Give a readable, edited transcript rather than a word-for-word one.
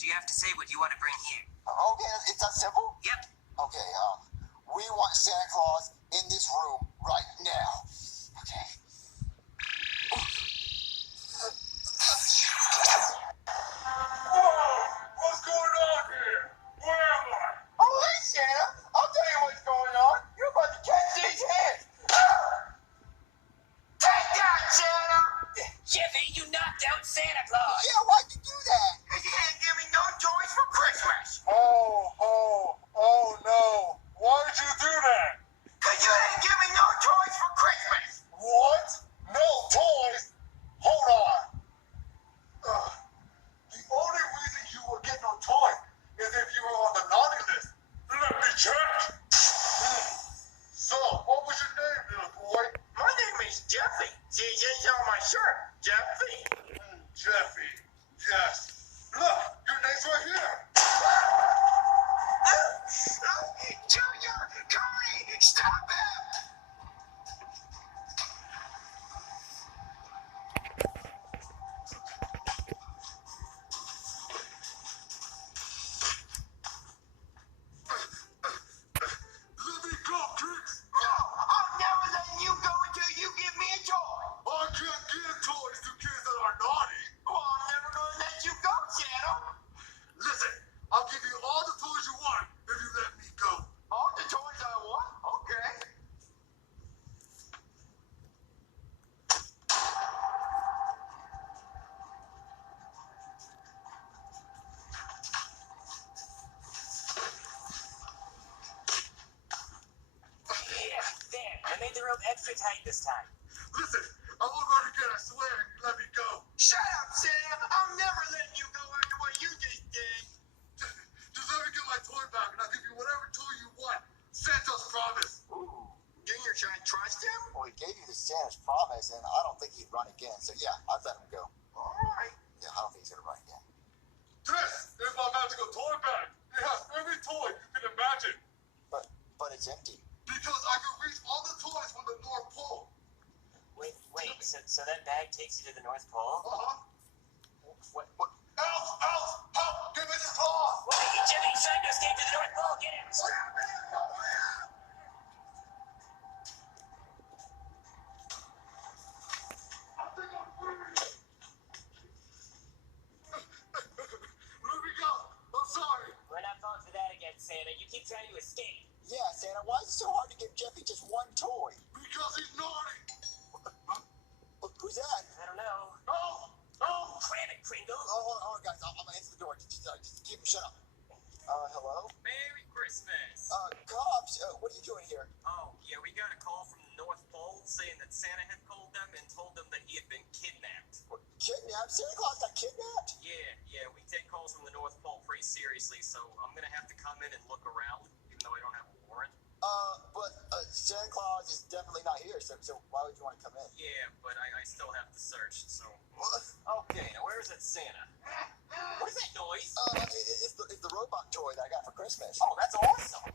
but you have to say what you want to bring here. Okay, it's that simple? Yep. Okay, we want Santa Claus in this room right now. Okay. What's going on here? Where am I? Oh, hey, Santa. I'll tell you what's going on. You're about to catch these hands. Take that, Santa! Jeffy, you knocked out Santa Claus. Yeah, why'd you do that? Because you didn't give me no toys for Christmas. Oh no. Why'd you do that? Because you didn't give me no toys for Christmas. What? No toys? Hold on. The only reason you will get no toy is if you were on the naughty list. Let me check. So, what was your name, little boy? My name is Jeffy. See, it's on my shirt. Jeffy. Jeffy. Yes. Look, your name's right here. Junior, Cody, stop him! Let me go, kids. No, I'm never letting you go until you give me a toy. I can't give toys to kids that are naughty. Well, I'm never gonna let you go, Santa. Listen, I'll give you all the toys you want if you let me go. All the toys I want? Okay. Yeah, there. I made the rope extra tight this time. Listen, I won't go again, I swear, if you let me go. Shut up, Santa. I'm never letting you go after what you just did. Just let me get my toy back and I'll give you whatever toy you want. Santa's promise. Ooh. Junior, should I trust him? Well, he gave you the Santa's promise, and I don't think he'd run again. So, yeah, I'd let him go. All right. Yeah, I don't think he's going to run again. This is my magical toy bag. It has every toy you can imagine. But it's empty. Because I can reach all the toys from the North Pole. Wait, so that bag takes you to the North Pole? What? Elf! Help! Give me this claw! Wait, Jimmy, trying to escape to the North Pole. Get him! Let me go. I'm sorry. We're not falling for that again, Santa. You keep trying to escape. Yeah, Santa, why is it so hard to give Jeffy just one toy? Because he's naughty. Who's that? I don't know. Oh! Cram it, Kringle. Oh, hold on, guys. I'm going to answer the door. Just keep shut up. Hello? Merry Christmas. Cops, what are you doing here? Oh, yeah, we got a call from the North Pole saying that Santa had called them and told them that he had been kidnapped. What, kidnapped? Santa Claus got kidnapped? Yeah, we take calls from the North Pole pretty seriously, so I'm gonna have to come in and look around, even though I don't have a warrant. But Santa Claus is definitely not here, so why would you want to come in? Yeah, but I still have to search, so... What? Okay, now where's that Santa? What is that noise? It's the robot toy that I got for Christmas. Oh, that's awesome.